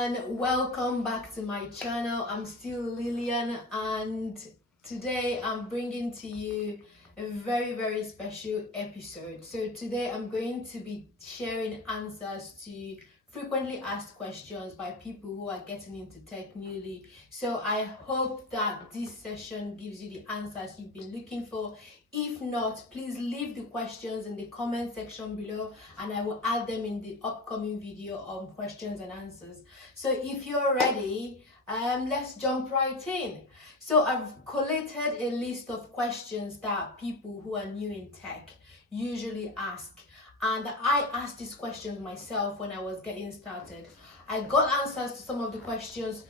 everyone, welcome back to my channel. I'm still Lillian, and today I'm bringing to you a very special episode. So today I'm going to be sharing answers to frequently asked questions by people who are getting into tech newly. So I hope that this session gives you the answers you've been looking for. If not, please leave the questions in the comment section below and I will add them in the upcoming video on questions and answers. So if you're ready, let's jump right in. So I've collated a list of questions that people who are new in tech usually ask. And I asked these questions myself when I was getting started. I got answers to some of the questions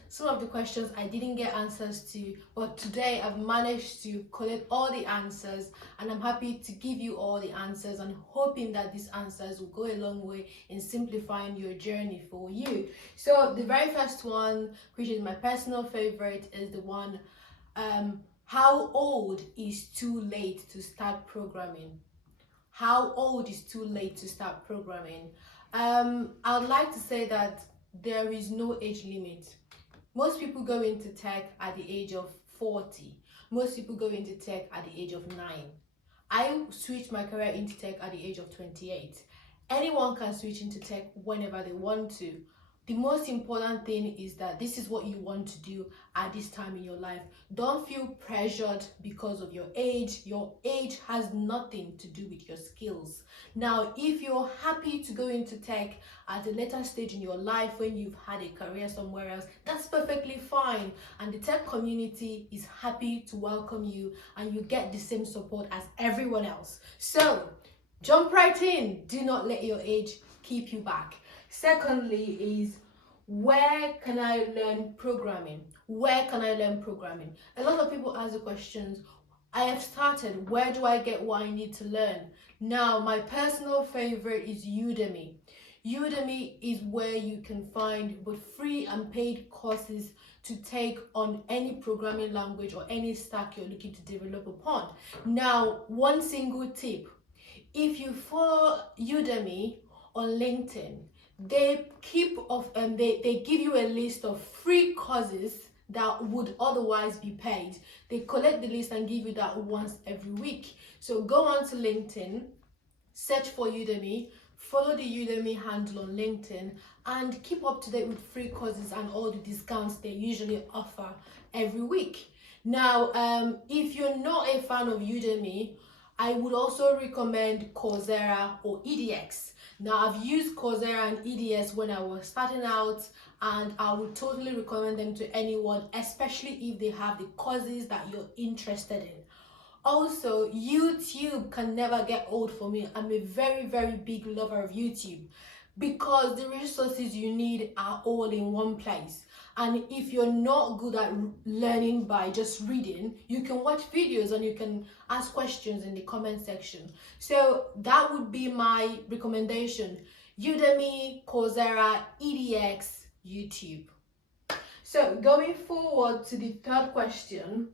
I didn't get answers to, but today I've managed to collect all the answers and I'm happy to give you all the answers and hoping that these answers will go a long way in simplifying your journey for you. So the very first one, which is my personal favorite, is the one, how old is too late to start programming? How old is too late to start programming? I'd like to say that there is no age limit. Most people go into tech at the age of 40. Most people go into tech at the age of 9. I switched my career into tech at the age of 28. Anyone can switch into tech whenever they want to. The most important thing is that this is what you want to do at this time in your life. Don't feel pressured because of your age. Your age has nothing to do with your skills. Now, if you're happy to go into tech at a later stage in your life when you've had a career somewhere else, that's perfectly fine. And the tech community is happy to welcome you and you get the same support as everyone else. So, jump right in. Do not let your age keep you back. Secondly is, where can I learn programming? Where can I learn programming? A lot of people ask the questions, I have started, where do I get what I need to learn? Now, my personal favorite is Udemy. Udemy is where you can find both free and paid courses to take on any programming language or any stack you're looking to develop upon. Now, one single tip, if you follow Udemy on LinkedIn, they give you a list of free courses that would otherwise be paid. They collect the list and give you that once every week. So go on to LinkedIn, search for Udemy, follow the Udemy handle on LinkedIn, and keep up to date with free courses and all the discounts they usually offer every week. Now, if you're not a fan of Udemy, I would also recommend Coursera or edX. Now, I've used Coursera and edX when I was starting out, and I would totally recommend them to anyone, especially if they have the courses that you're interested in. Also, YouTube can never get old for me. I'm a very big lover of YouTube because the resources you need are all in one place. And if you're not good at learning by just reading, you can watch videos and you can ask questions in the comment section. So that would be my recommendation: Udemy, Coursera, edX, YouTube. So going forward to the third question,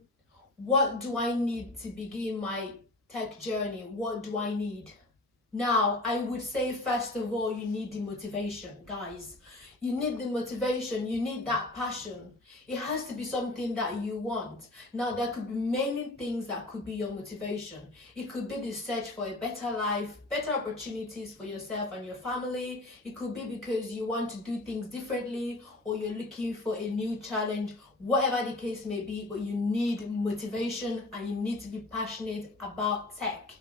what do I need to begin my tech journey? What do I need? Now, I would say first of all, you need the motivation, guys. You need the motivation, you need that passion. It has to be something that you want. Now, there could be many things that could be your motivation. It could be the search for a better life, better opportunities for yourself and your family. It could be because you want to do things differently or you're looking for a new challenge, whatever the case may be, but you need motivation and you need to be passionate about tech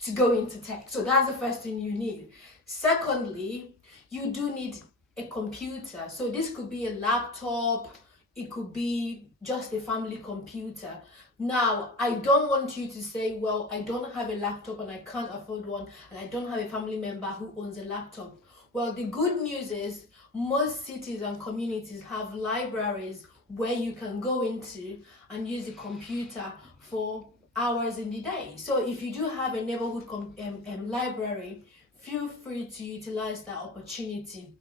to go into tech. So that's the first thing you need. Secondly, you do need a computer. So this could be a laptop, it could be just a family computer. Now, I don't want you to say, well, I don't have a laptop and I can't afford one, and I don't have a family member who owns a laptop. Well, the good news is most cities and communities have libraries where you can go into and use the computer for hours in the day. So if you do have a neighborhood library, feel free to utilize that opportunity.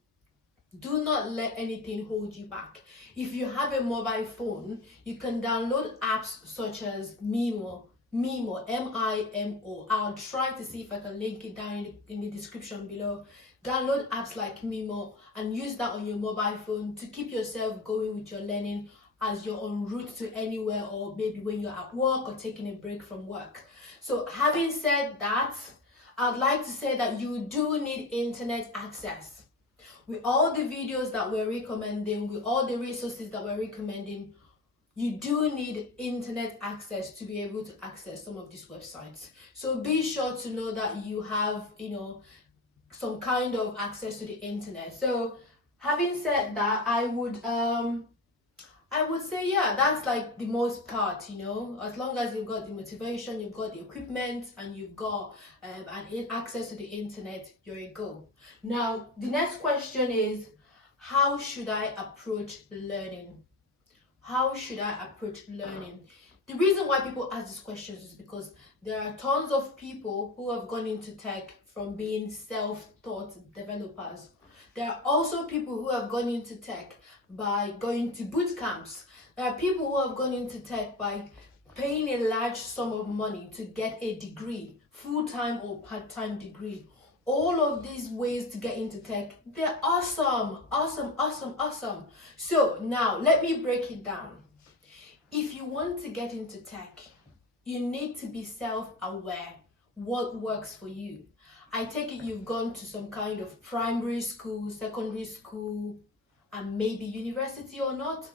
Do not let anything hold you back. If you have a mobile phone, you can download apps such as Mimo, Mimo. I'll try to see if I can link it down in the description below. download apps like Mimo and use that on your mobile phone to keep yourself going with your learning as you're en route to anywhere, or maybe when you're at work or taking a break from work. So having said that, I'd like to say that you do need internet access. With all the videos that we're recommending, with all the resources that we're recommending, you do need internet access to be able to access some of these websites. So be sure to know that you have, some kind of access to the internet. So having said that, I would say, yeah, that's like the most part, as long as you've got the motivation, you've got the equipment, and you've got access to the internet, you're a go. Now, the next question is, how should I approach learning? How should I approach learning? The reason why people ask these questions is because there are tons of people who have gone into tech from being self-taught developers. There are also people who have gone into tech by going to boot camps. There are people who have gone into tech by paying a large sum of money to get a degree, full-time or part-time degree. All of these ways to get into tech, they're awesome. So now let me break it down. If you want to get into tech, you need to be self-aware what works for you. I take it you've gone to some kind of primary school, secondary school, and maybe university or not.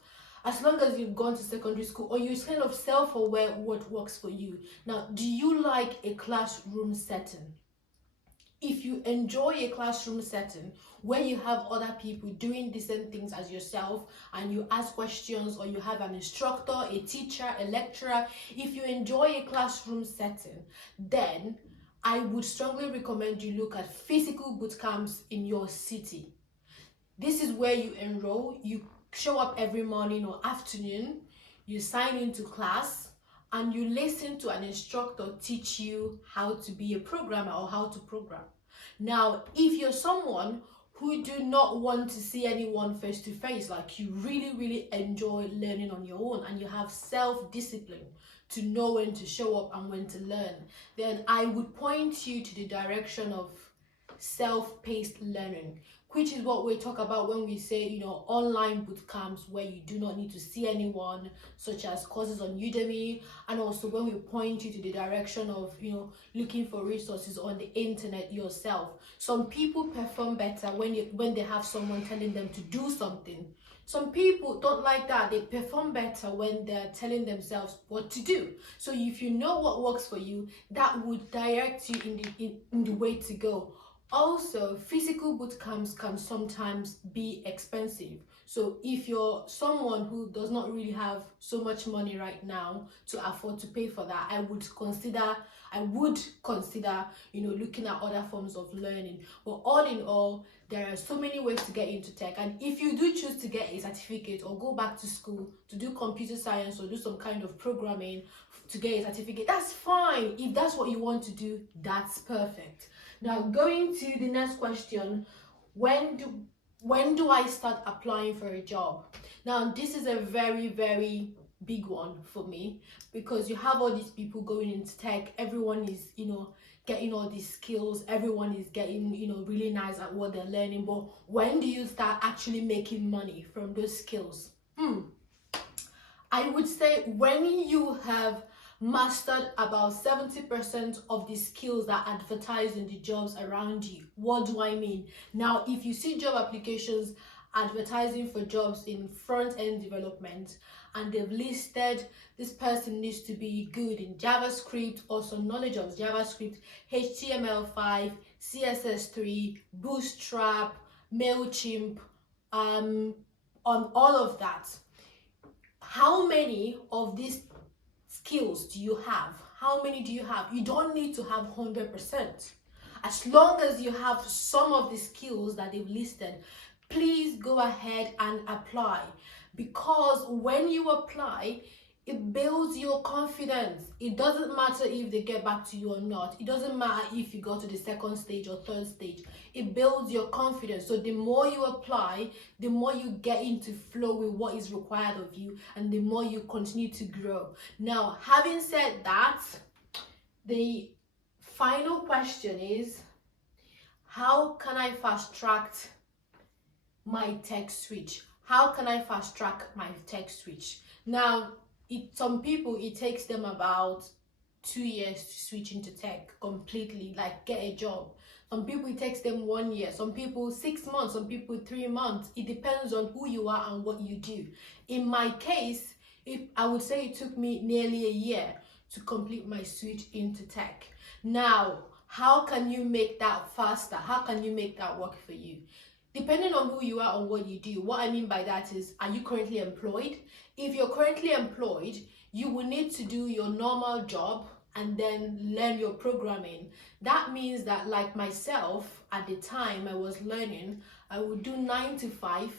As long as you've gone to secondary school, or you're kind of self-aware what works for you. Now, do you like a classroom setting? If you enjoy a classroom setting where you have other people doing the same things as yourself and you ask questions, or you have an instructor, a teacher, a lecturer, if you enjoy a classroom setting, then I would strongly recommend you look at physical boot camps in your city. This is where you enroll, you show up every morning or afternoon, you sign into class, and you listen to an instructor teach you how to be a programmer or how to program. Now, if you're someone who do not want to see anyone face to face, like you really enjoy learning on your own and you have self-discipline to know when to show up and when to learn, then I would point you to the direction of self-paced learning, which is what we talk about when we say, online boot camps where you do not need to see anyone, such as courses on Udemy, and also when we point you to the direction of, looking for resources on the internet yourself. Some people perform better when they have someone telling them to do something. Some people don't like that. They perform better when they're telling themselves what to do. So if you know what works for you, that would direct you in the way to go. Also, physical boot camps can sometimes be expensive. So if you're someone who does not really have so much money right now to afford to pay for that, I would consider, looking at other forms of learning. But all in all, there are so many ways to get into tech. And if you do choose to get a certificate or go back to school to do computer science or do some kind of programming to get a certificate, that's fine. If that's what you want to do, that's perfect. Now, going to the next question, when do I start applying for a job? Now, this is a very big one for me, because you have all these people going into tech. Everyone is, getting all these skills. Everyone is getting, really nice at what they're learning. But when do you start actually making money from those skills? I would say when you have mastered about 70% of the skills that are advertised in the jobs around you. What do I mean? Now, if you see job applications advertising for jobs in front-end development, and they've listed this person needs to be good in JavaScript or some knowledge of JavaScript, HTML5, CSS3, Bootstrap, MailChimp, on all of that. How many of these skills do you have? How many do you have? You don't need to have 100%. As long as you have some of the skills that they've listed, please go ahead and apply. Because when you apply, it builds your confidence. It doesn't matter if they get back to you or not. It doesn't matter if you go to the second stage or third stage. It builds your confidence. So the more you apply, the more you get into flow with what is required of you, and the more you continue to grow. Now, having said that, the final question is, how can I fast track my tech switch? How can I fast track my tech switch? Now, some people, it takes them about 2 years to switch into tech completely, like get a job. Some people, it takes them 1 year, some people 6 months, some people 3 months. It depends on who you are and what you do. In my case, I would say it took me nearly a year to complete my switch into tech. Now, how can you make that faster? How can you make that work for you? Depending on who you are and what you do. What I mean by that is, are you currently employed? If you're currently employed, you will need to do your normal job and then learn your programming. That means that, like myself, at the time I was learning, I would do 9 to 5,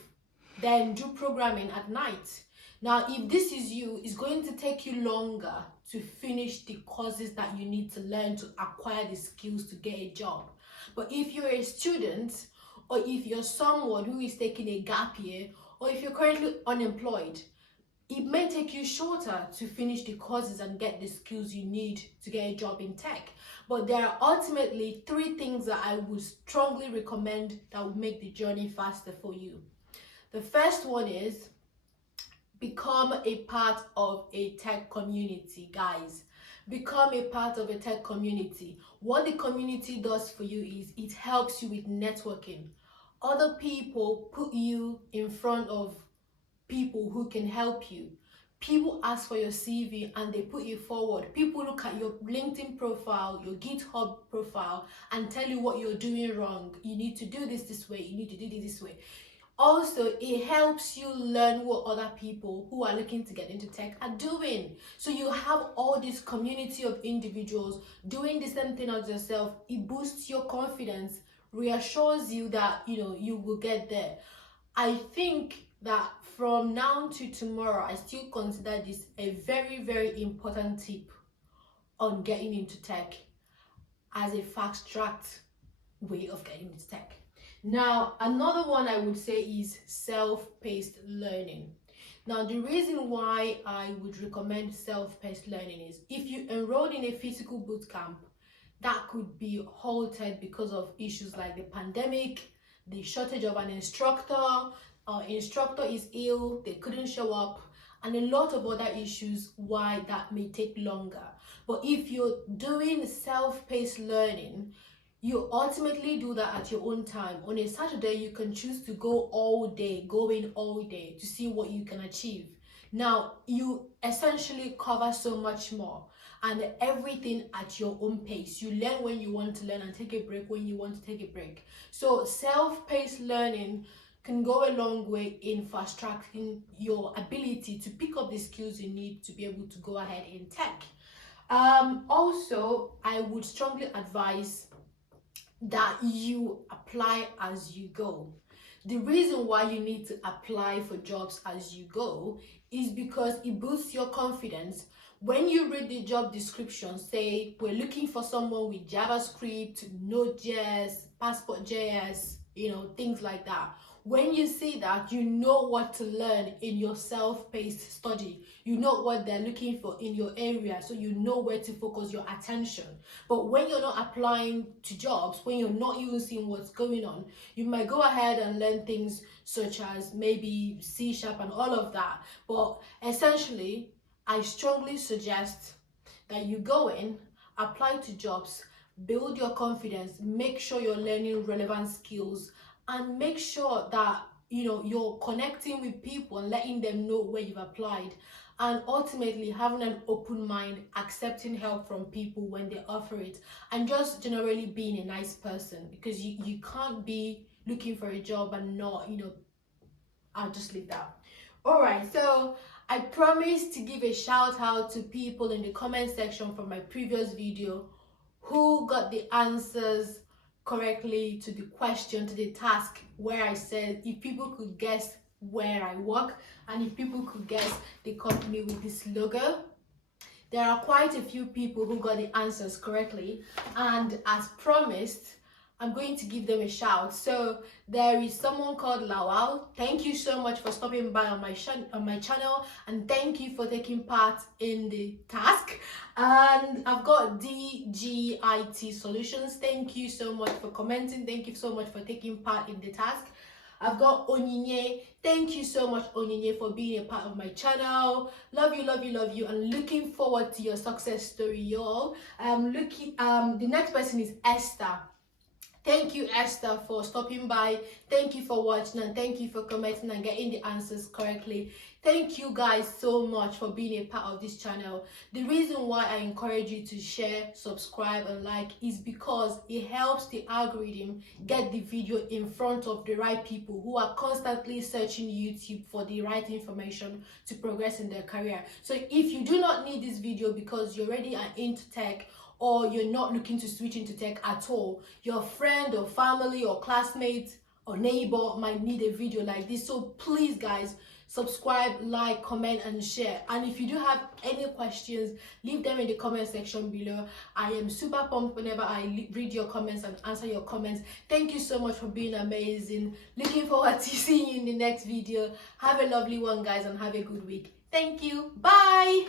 then do programming at night. Now, if this is you, it's going to take you longer to finish the courses that you need to learn to acquire the skills to get a job. But if you're a student, or if you're someone who is taking a gap year, or if you're currently unemployed, it may take you shorter to finish the courses and get the skills you need to get a job in tech. But there are ultimately 3 things that I would strongly recommend that will make the journey faster for you. The first one is, become a part of a tech community, guys. Become a part of a tech community. What the community does for you is it helps you with networking. Other people put you in front of people who can help you. People ask for your CV and they put you forward. People look at your LinkedIn profile, your GitHub profile, and tell you what you're doing wrong. You need to do this way. You need to do this way. Also, it helps you learn what other people who are looking to get into tech are doing. So you have all this community of individuals doing the same thing as yourself. It boosts your confidence, reassures you that you will get there. I think that from now to tomorrow, I still consider this a very, very important tip on getting into tech as a fast-tracked way of getting into tech. Now, another one I would say is self-paced learning. Now, the reason why I would recommend self-paced learning is, if you enrolled in a physical bootcamp, that could be halted because of issues like the pandemic, the shortage of an instructor, instructor is ill, they couldn't show up, and a lot of other issues why that may take longer. But if you're doing self-paced learning, you ultimately do that at your own time. On a Saturday, you can choose to go all day, go in all day to see what you can achieve. Now, you essentially cover so much more, and everything at your own pace. You learn when you want to learn and take a break when you want to take a break. So self-paced learning can go a long way in fast-tracking your ability to pick up the skills you need to be able to go ahead in tech. Also, I would strongly advise that you apply as you go. The reason why you need to apply for jobs as you go is because it boosts your confidence. When you read the job description, say we're looking for someone with JavaScript, Node.js, Passport.js, things like that. When you see that, you know what to learn in your self-paced study. You know what they're looking for in your area, so you know where to focus your attention. But when you're not applying to jobs, when you're not even seeing what's going on, you might go ahead and learn things such as maybe C# and all of that. But essentially, I strongly suggest that you go in, apply to jobs, build your confidence, make sure you're learning relevant skills, and make sure that you're connecting with people and letting them know where you've applied, and ultimately having an open mind, accepting help from people when they offer it, and just generally being a nice person, because you can't be looking for a job and not I'll just leave that. All right, so I promised to give a shout out to people in the comment section from my previous video who got the answers correctly to the question, to the task, where I said if people could guess where I work and if people could guess the company with this logo. There are quite a few people who got the answers correctly, and as promised, I'm going to give them a shout. So there is someone called Lawal. Thank you so much for stopping by on my channel, and thank you for taking part in the task. And I've got DGIT Solutions. Thank you so much for commenting. Thank you so much for taking part in the task. I've got Onyinye. Thank you so much, Onyinye, for being a part of my channel. Love you, love you, love you, and looking forward to your success story, y'all. The next person is Esther. Thank you, Esther, for stopping by. Thank you for watching, and thank you for commenting and getting the answers correctly. Thank you guys so much for being a part of this channel. The reason why I encourage you to share, subscribe, and like is because it helps the algorithm get the video in front of the right people who are constantly searching YouTube for the right information to progress in their career. So if you do not need this video because you already are into tech, or you're not looking to switch into tech at all, your friend or family or classmate or neighbor might need a video like this. So please guys, subscribe, like, comment, and share. And if you do have any questions, leave them in the comment section below. I am super pumped whenever I read your comments and answer your comments. Thank you so much for being amazing. Looking forward to seeing you in the next video. Have a lovely one, guys, and have a good week. Thank you. Bye.